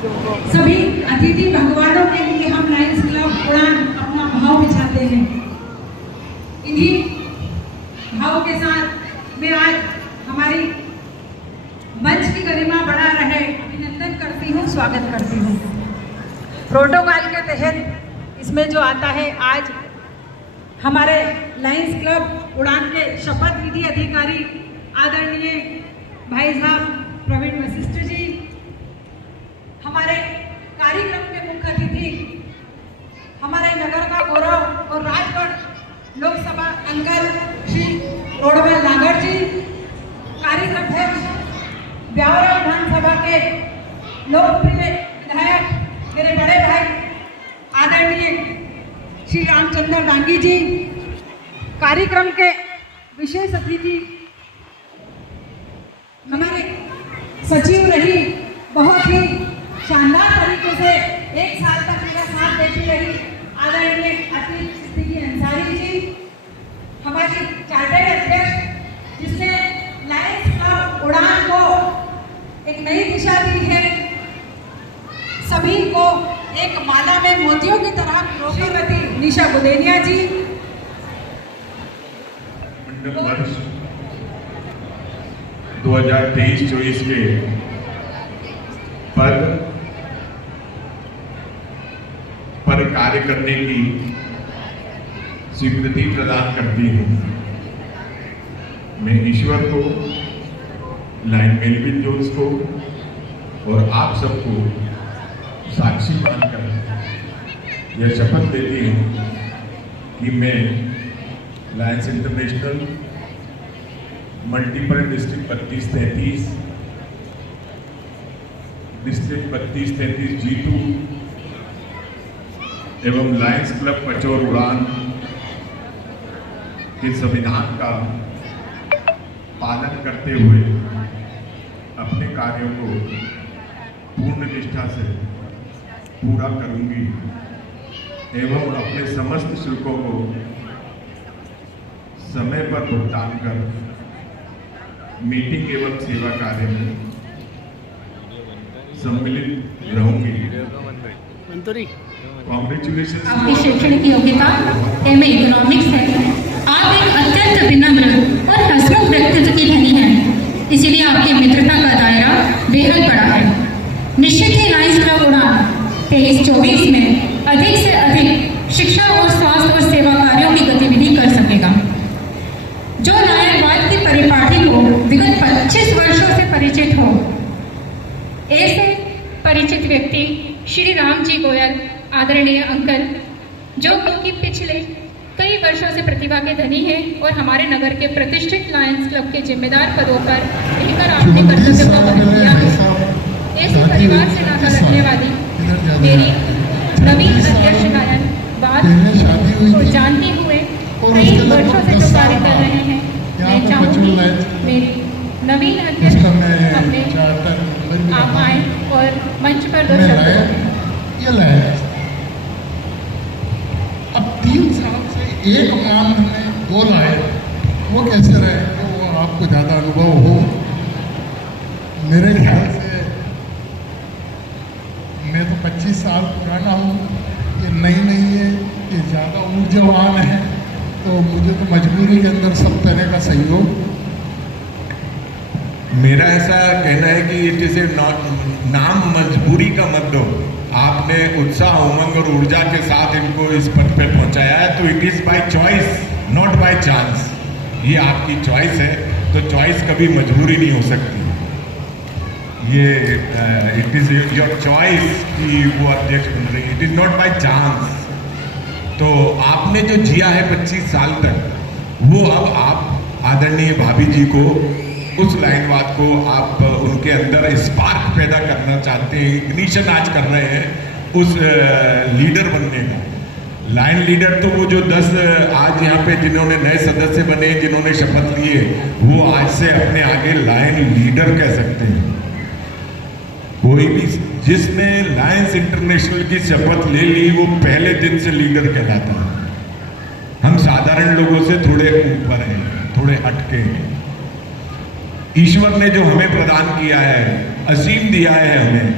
सभी अतिथि भगवानों के लिए हम लायंस क्लब उड़ान अपना भाव बिछाते हैं। इन्हीं भाव के साथ मैं आज हमारी मंच की गरिमा बढ़ा रहे अभिनंदन करती हूँ, स्वागत करती हूँ। प्रोटोकॉल के तहत इसमें जो आता है, आज हमारे लायंस क्लब उड़ान के शपथ विधि अधिकारी आदरणीय भाई साहब प्रवीण वशिष्ठ जी, हमारे कार्यक्रम के मुख्य अतिथि हमारे नगर का गौरव और राजगढ़ लोकसभा अंकल श्री रोडवेल नागर जी, कार्यक्रम अध्यक्ष ब्यावरा विधानसभा के लोकप्रिय विधायक मेरे बड़े भाई आदरणीय श्री रामचंद्र डांगी जी, कार्यक्रम के विशेष अतिथि हमारे सचिव रही, बहुत ही शानदार तरीके से 1 साल तक मेरा साथ देती रही आदरणीय अतिल सिद्दीकी अंसारी जी, हमारी चार्टर्ड अध्यक्ष जिसने लायंस क्लब उड़ान को एक नई दिशा दी है, सभी को एक माला में मोतियों की तरह श्रीमती निशा गुदेनिया जी, मंडल वर्ष 2023-24 के पद पर कार्य करने की स्वीकृति प्रदान करती हूँ। मैं ईश्वर को, लाइन मेलविन जोन्स को और आप सबको साक्षी मानकर यह शपथ लेती हूँ कि मैं Lions international multiple district 32-33, district 32-33 G2 एवं लायंस क्लब पचौर उड़ान के संविधान का पालन करते हुए अपने कार्यों को पूर्ण निष्ठा से पूरा करूंगी एवं अपने समस्त शुल्कों को समय पर भुगतान कर मीटिंग एवं सेवा कार्य में सम्मिलित रहूंगी। कांग्रेचुलेशन। आपकी शैक्षणिक योग्यता एमए इकोनॉमिक्स है। आप एक अत्यंत विनम्र और हंसमुख व्यक्तित्व की धनी हैं, इसीलिए आपकी मित्रता का दायरा बेहद बड़ा है। निश्चित ही लायंस क्लब उड़ान 23-24 में अधिक से अधिक शिक्षा और स्वास्थ्य और सेवा कार्यों की गतिविधि कर सकेगा। जो नायकवाद की परिपाटी को विगत 25 वर्षों से परिचित हो, ऐसे परिचित व्यक्ति श्री राम जी गोयल आदरणीय अंकल, जो कि पिछले कई वर्षों से प्रतिभा के धनी हैं और हमारे नगर के प्रतिष्ठित लायंस क्लब के जिम्मेदार पदों पर रहकर आपने कर्तव्य को वहन किया है। ऐसे परिवार से नाता रखने वाली मेरी नवीन अध्यक्ष गायन बात को जानते हुए कई वर्षों से जो कार्य कर रहे हैं, मैं चाहूँगी मेरी नवीन अध्यक्ष अपने आप आए और मंच पर 2 शब्द। अब 3 साल से एक मामले में 2 लाए, वो कैसे रहे? तो वो आपको ज़्यादा अनुभव हो। मेरे ख्याल से मैं तो 25 साल पुराना हूँ, ये नई है, ये ज़्यादा ऊर्जावान है, तो मुझे तो मजबूरी के अंदर सब तरह का सहयोग। मेरा ऐसा कहना है कि इट इज ए नाम मजबूरी का मत दो। आपने उत्साह, उमंग और ऊर्जा के साथ इनको इस पद पर पहुंचाया है, तो it is by choice, not by chance. ये आपकी चॉइस है, तो चॉइस कभी मजबूरी नहीं हो सकती। ये इट इज योर चॉइस कि वो अध्यक्ष बन रही है, it is not by chance. तो आपने जो जिया है 25 साल तक, वो अब आप आदरणीय भाभी जी को, उस लाइनवाद को आप उनके अंदर स्पार्क पैदा करना चाहते हैं, इग्निशन आज कर रहे हैं उस लीडर बनने का। लाइन लीडर तो वो जो 10 आज यहाँ पे जिन्होंने नए सदस्य बने, जिन्होंने शपथ लिए, वो आज से अपने आगे लाइन लीडर कह सकते हैं। कोई भी जिसने लायंस इंटरनेशनल की शपथ ले ली, वो पहले दिन से लीडर कहलाता है। हम साधारण लोगों से थोड़े ऊपर हैं, थोड़े हटके हैं। ईश्वर ने जो हमें प्रदान किया है, असीम दिया है हमें,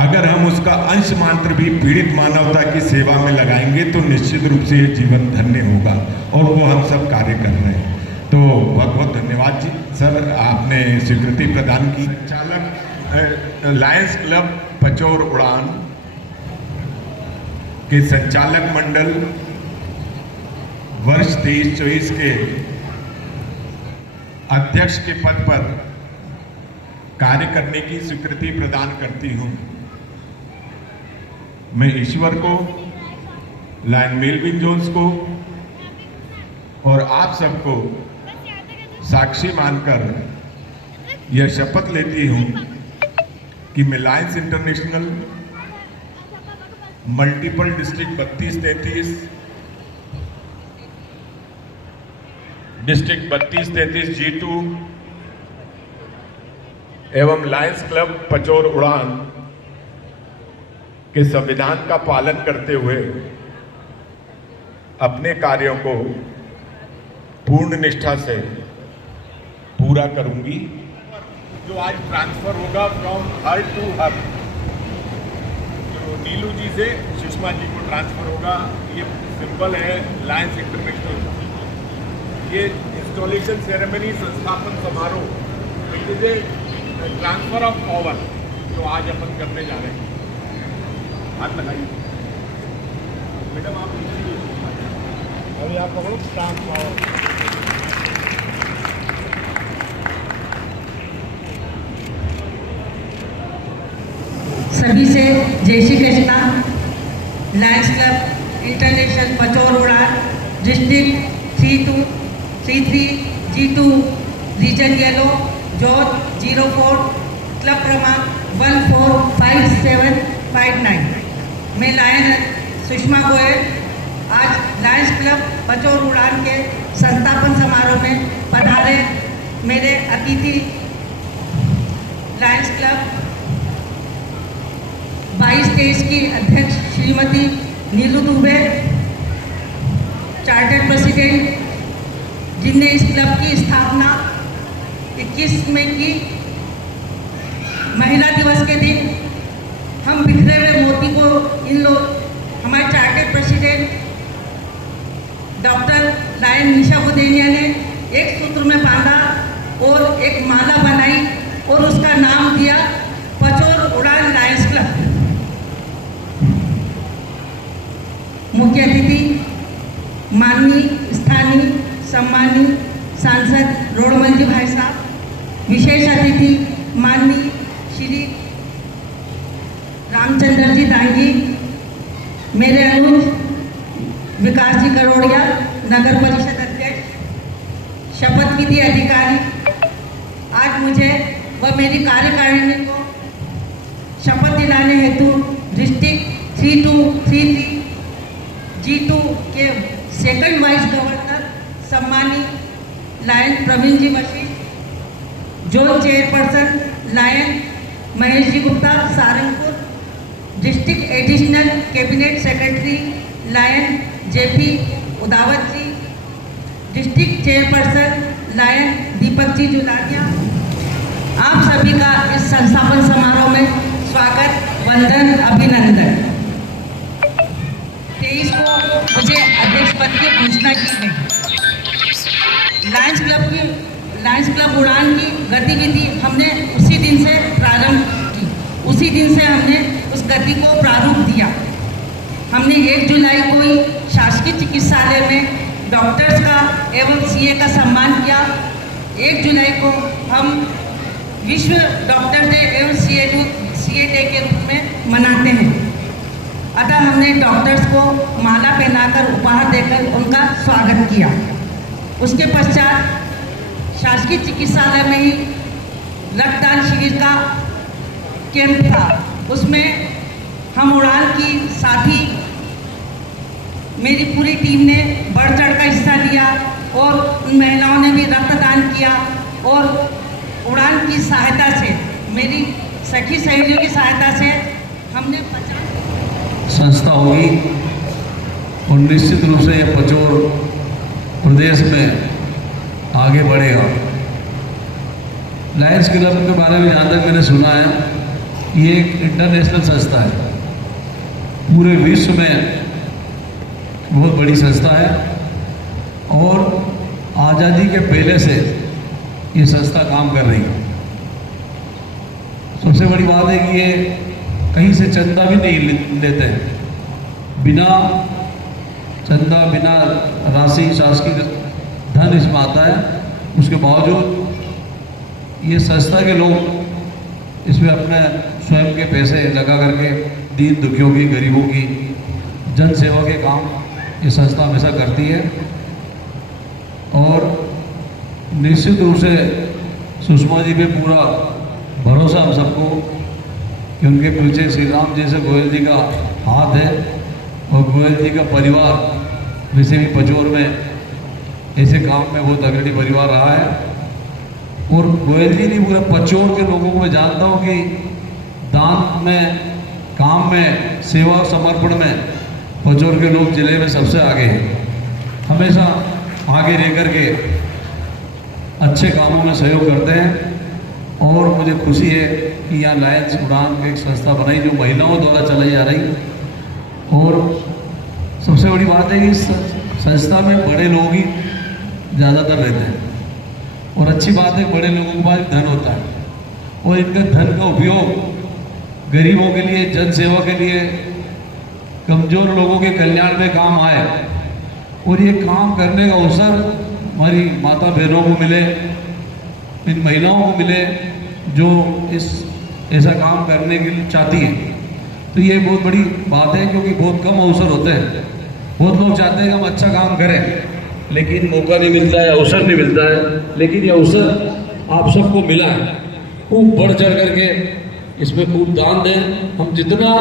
अगर हम उसका अंश मात्र भी पीड़ित मानवता की सेवा में लगाएंगे तो निश्चित रूप से ये जीवन धन्य होगा, और वो हम सब कार्य कर रहे हैं। तो बहुत बहुत धन्यवाद जी। सर, आपने स्वीकृति प्रदान की। चालक लायंस क्लब पचौर उड़ान के संचालक मंडल वर्ष 23-24 के अध्यक्ष के पद पर कार्य करने की स्वीकृति प्रदान करती हूं। मैं ईश्वर को, लायन मेलविन जोन्स को और आप सबको साक्षी मानकर यह शपथ लेती हूं कि मैं Lions international multiple district 32-33 district 32-33 G2 एवं लायंस क्लब पचौर उड़ान के संविधान का पालन करते हुए अपने कार्यों को पूर्ण निष्ठा से पूरा करूंगी। जो आज ट्रांसफर होगा फ्रॉम हर टू हर, जो नीलू जी से सुषमा जी को ट्रांसफर होगा, ये सिंबल है लायंस इंटरनेशनल। ये इंस्टॉलेशन सेरेमनी, संस्थापन समारोह, it is a transfer of power जो आज अपन करने जा रहे हैं। हाथ लगाइए मैडम, आप अभी आप पकड़ो ट्रांसफर। सभी से जय Shri Krishna. Lions club international Pachaur Udaan district 32-33 G2 region yellow zone 04 club क्रमांक 145759 में लायन सुषमा गोयल आज लायंस क्लब पचौर उड़ान के संस्थापन समारोह में पधारे मेरे अतिथि लायंस क्लब 22-23 की अध्यक्ष श्रीमती नीलू दुबे, चार्टर्ड प्रेसिडेंट जिनने इस क्लब की स्थापना 21 मई की महिला दिवस के दिन हम बिखरे हुए मोती को इन लोग हमारे चार्टर्ड प्रेसिडेंट डॉक्टर लायन निशा बुदेनिया ने एक सूत्र में बांधा और एक माला बनाई और उसका नाम दिया पचौर उड़ान लायंस क्लब। मुख्य अतिथि माननीय स्थानीय सम्मानीय सांसद रोडमल जी भाई साहब, विशेष अतिथि माननीय श्री रामचंद्र जी दांगी, मेरे अनुज विकास जी करोड़िया नगर परिषद अध्यक्ष, शपथ विधि अधिकारी, आज मुझे व मेरी कार्यकारिणी को शपथ दिलाने हेतु डिस्ट्रिक्ट 3233 G2 के सेकंड वाइस गवर्नर सम्मानी lion Pravin ji Vashishtha, zone chairperson lion Mahesh ji Gupta Sarangpur, district additional cabinet secretary lion JP Udawat ji, district chairperson lion Deepak ji Julania, आप सभी का इस संस्थापन समारोह में स्वागत, वंदन, अभिनंदन। 23 को मुझे अध्यक्ष पद की घोषणा की गई। लायंस क्लब उड़ान की गतिविधि हमने उसी दिन से प्रारंभ की, उसी दिन से हमने उस गति को प्रारूप दिया। हमने 1 जुलाई को ही शासकीय चिकित्सालय में डॉक्टर्स का एवं CA का सम्मान किया। 1 जुलाई को हम विश्व डॉक्टर डे एवं CA डे के रूप में मनाते हैं। अतः हमने डॉक्टर्स को माला पहनाकर उपहार देकर उनका स्वागत किया। उसके पश्चात शासकीय चिकित्सालय में ही रक्तदान शिविर का कैंप था, उसमें हम उड़ान की साथी मेरी पूरी टीम ने बढ़ चढ़ का हिस्सा लिया और उन महिलाओं ने भी रक्तदान किया और उड़ान की सहायता से, मेरी सखी सहेलियों की सहायता से हमने 50 संस्था होगी और निश्चित रूप से यह पचौर प्रदेश में आगे बढ़ेगा। लायंस क्लब के बारे में जहाँ तक मैंने सुना है ये एक इंटरनेशनल संस्था है, पूरे विश्व में बहुत बड़ी संस्था है और आज़ादी के पहले से ये संस्था काम कर रही है। सबसे बड़ी बात है कि ये कहीं से चंदा भी नहीं लेते हैं, बिना चंदा बिना राशि शासकीय धन इसमें आता है। उसके बावजूद ये संस्था के लोग इसमें अपने स्वयं के पैसे लगा करके दीन दुखियों की, गरीबों की जन सेवा के काम ये संस्था हमेशा करती है। और निश्चित रूप से सुषमा जी पे पूरा भरोसा हम सबको कि उनके पीछे श्री राम जैसे गोयल जी का हाथ है और गोयल जी का परिवार वैसे भी पचोर में ऐसे काम में बहुत अग्रणी परिवार रहा है। और गोयल जी नहीं, पूरा पचोर के लोगों को मैं जानता हूँ कि दान में, काम में, सेवा और समर्पण में पचोर के लोग जिले में सबसे आगे हैं। हमेशा आगे रह कर के अच्छे कामों में सहयोग करते हैं। और मुझे खुशी है कि यहाँ लायंस उड़ान एक संस्था बनाई जो महिलाओं द्वारा चलाई जा रही। और सबसे बड़ी बात है कि संस्था में बड़े लोग ही ज़्यादातर रहते हैं और अच्छी बात है बड़े लोगों के पास धन होता है और इनका धन का उपयोग गरीबों के लिए, जन सेवा के लिए, कमज़ोर लोगों के कल्याण में काम आए। और ये काम करने का अवसर हमारी माता बहनों को मिले, इन महिलाओं को मिले जो इस ऐसा काम करने के लिए चाहती हैं। तो ये बहुत बड़ी बात है क्योंकि बहुत कम अवसर होते हैं। बहुत लोग चाहते हैं कि हम अच्छा काम करें लेकिन मौका नहीं मिलता है, अवसर नहीं मिलता है। लेकिन ये अवसर आप सबको मिला है। खूब बढ़ चढ़ करके इसमें खूब दान दें। हम जितना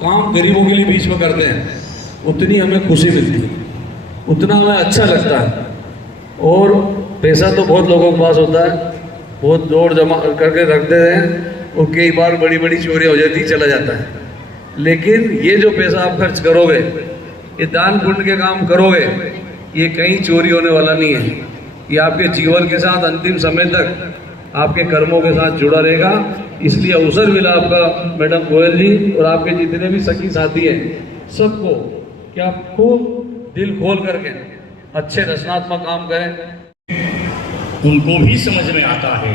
काम गरीबों के लिए बीच में करते हैं उतनी हमें खुशी मिलती है, उतना हमें अच्छा लगता है। और पैसा तो बहुत लोगों के पास होता है, बहुत जोड़ जमा करके रखते हैं और कई बार बड़ी बड़ी चोरियाँ हो जाती, चला जाता है। लेकिन ये जो पैसा आप खर्च करोगे, ये दान पुण्य के काम करोगे, ये कहीं चोरी होने वाला नहीं है। ये आपके जीवन के साथ अंतिम समय तक आपके कर्मों के साथ जुड़ा रहेगा। इसलिए अवसर मिला आपका मैडम गोयल जी और आपके जितने भी सखी साथी हैं सबको कि आप खूब दिल खोल करके अच्छे रचनात्मक काम करें। उनको भी समझ में आता है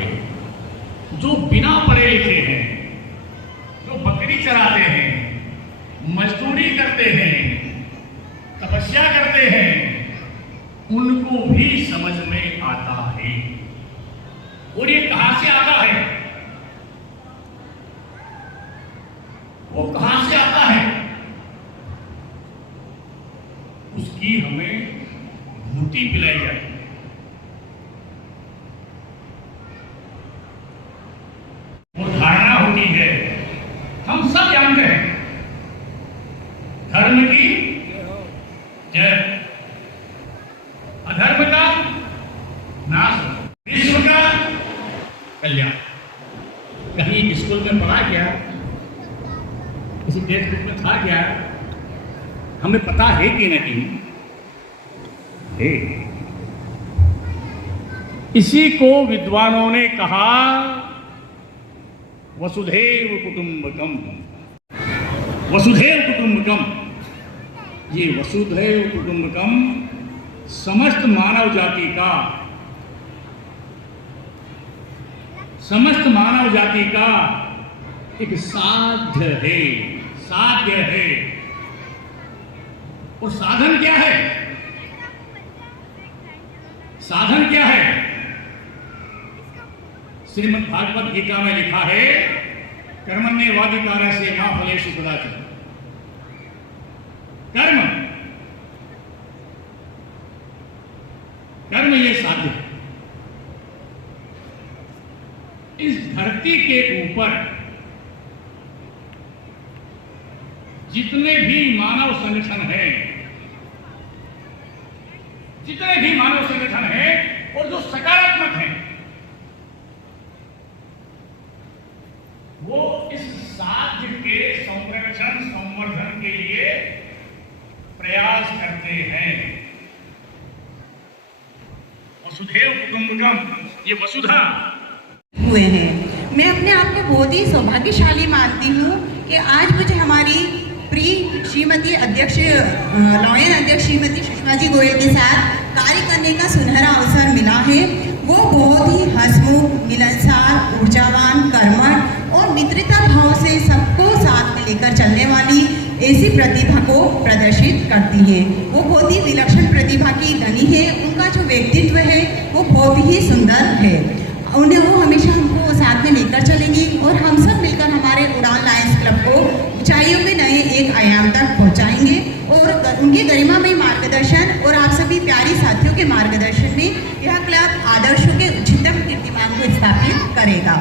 जो बिना पढ़े लिखे हैं, जो बकरी चराते हैं, मजदूरी करते हैं, तपस्या करते हैं, उनको भी समझ में आता है। और ये कहां से आता है? वो कहां से आता है उसकी हमें भूति पिलाई जाती है। वो धारणा होती है, हम सब जानते हैं, धर्म की जय, अधर्म का नाश, विश्व का कल्याण। कहीं स्कूल में पढ़ा गया, किसी टेक्स्ट बुक में था क्या, हमें पता है कि नहीं है। इसी को विद्वानों ने कहा वसुधैव कुटुंबकम। वसुधैव कुटुंबकम, ये वसुधैव कुटुंबकम समस्त मानव जाति का, समस्त मानव जाति का एक साध्य है, साध्य है। और साधन क्या है? साधन क्या है? श्रीमद् भागवत गीता में लिखा है, कर्मण्येवाधिकारस्य मा फलेषु कदाचन। कर्म, कर्म ये साध्य है। इस धरती के ऊपर जितने भी मानव संगठन हैं, जितने भी मानव संगठन हैं और जो सकारात्मक हैं, वो इस साध्य के संरक्षण संवर्धन के लिए प्रयास करते हैं। वसुधैव कुटुंबकम, ये वसुधा हुए हैं। मैं अपने आप को बहुत ही सौभाग्यशाली मानती हूँ कि आज मुझे हमारी श्रीमती अध्यक्ष लॉयन अध्यक्ष श्रीमती सुषमा जी गोयल के साथ कार्य करने का सुनहरा अवसर मिला है। वो बहुत ही हंसमुख, मिलनसार, ऊर्जावान, कर्मठ और मित्रता भाव से सबको साथ में लेकर चलने वाली ऐसी प्रतिभा को प्रदर्शित करती है। वो बहुत ही विलक्षण प्रतिभा की धनी है। उनका जो व्यक्तित्व है वो बहुत ही सुंदर है। उन्हें वो हमेशा हमको साथ में लेकर चलेंगी और हम सब मिलकर हमारे उड़ान लायंस क्लब को ऊंचाइयों में नए एक आयाम तक पहुंचाएंगे और उनके गरिमामय मार्गदर्शन और आप सभी प्यारी साथियों के मार्गदर्शन में यह क्लब आदर्शों के उच्चतम कीर्तिमान को स्थापित करेगा।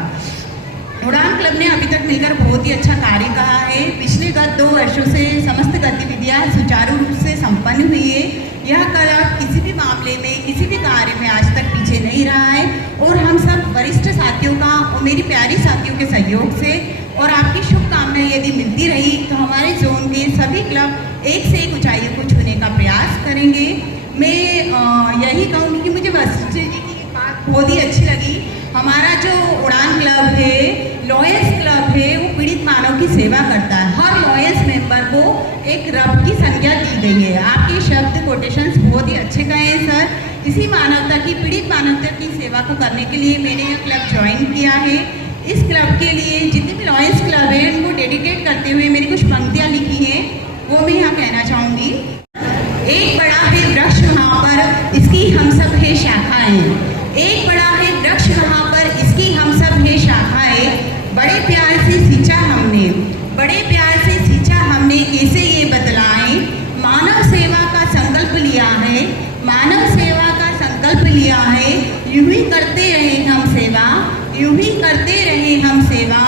उड़ान क्लब ने अभी तक मिलकर बहुत ही अच्छा कार्य कहा है। पिछले 2 वर्षों से समस्त गतिविधियां सुचारू रूप से संपन्न हुई है। यह क्लब किसी भी मामले में, किसी भी कार्य में आज तक पीछे नहीं रहा है और हम सब वरिष्ठ साथियों का और मेरी प्यारी साथियों के सहयोग से और आपकी शुभकामनाएं यदि मिलती रही तो हमारे जोन के सभी क्लब एक से एक ऊंचाइयों को छूने का प्रयास करेंगे। मैं यही कहूँगी कि मुझे वशिष्ठ जी की बात बहुत ही अच्छी लगी। हमारा जो उड़ान क्लब है, लॉयंस क्लब है, वो पीड़ित मानव की सेवा करता है। हर लॉयंस मेंबर को एक रब की संज्ञा दी गई है। आपके शब्द कोटेशंस बहुत ही अच्छे कहे हैं सर। इसी मानवता की, पीड़ित मानवता की सेवा को करने के लिए मैंने यह क्लब ज्वाइन किया है। इस क्लब के लिए जितने भी लॉयंस क्लब है उनको डेडिकेट करते हुए मेरी कुछ पंक्तियाँ लिखी हैं, वो मैं यहाँ कहना चाहूँगी। एक बड़ा है वृक्ष वहाँ पर, इसकी हम सब है शाखाएं। एक बड़ा है वृक्ष वहाँ पर, इसकी हम सब है शाखाएं। बड़े प्यार से सींचा हमने, बड़े प्यार से सींचा हमने, कैसे ये बतलाएं। मानव सेवा का संकल्प लिया है, मानव सेवा का संकल्प लिया है। यूं ही करते रहे हम सेवा, यूं ही करते रहे हम सेवा।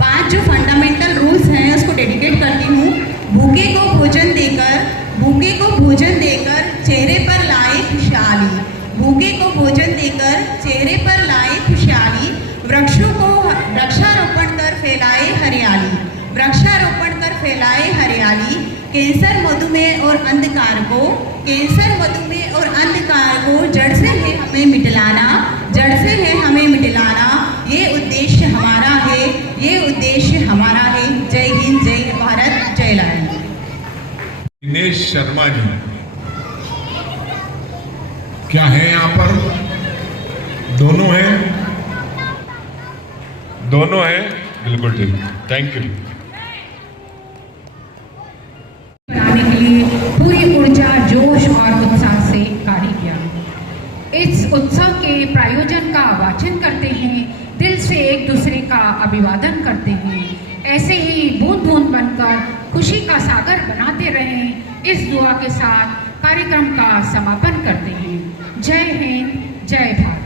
5 जो फंडामेंटल रूल्स हैं उसको डेडिकेट करती हूँ। भूखे को भोजन देकर, भूखे को भोजन देकर चेहरे पर लाए खुशहाली, भूखे को भोजन देकर चेहरे पर लाए खुशहाली। वृक्षों को वृक्षारोपण कर फैलाए हरियाली, वृक्षारोपण कर फैलाए हरियाली। कैंसर, मधुमेह और अंधकार को, कैंसर, मधुमेह और अंधकार को जड़ से है हमें मिटलाना, जड़ से है हमें मिटलाना। ये उद्देश्य हमारा है, ये उद्देश्य हमारा है। जय हिंद, जय भारत, जय लाल। दिनेश शर्मा जी क्या है यहाँ पर? दोनों हैं, दोनों हैं, बिल्कुल ठीक। Thank you. बनाने के लिए पूरी ऊर्जा, जोश और उत्साह से कार्य किया। इस उत्सव के प्रायोजन का वाचन करते हैं, दिल से एक दूसरे का अभिवादन करते हैं। ऐसे ही बूंद बूंद बनकर खुशी का सागर बनाते रहें। इस दुआ के साथ कार्यक्रम का समापन करते हैं। जय हिंद, जय भारत।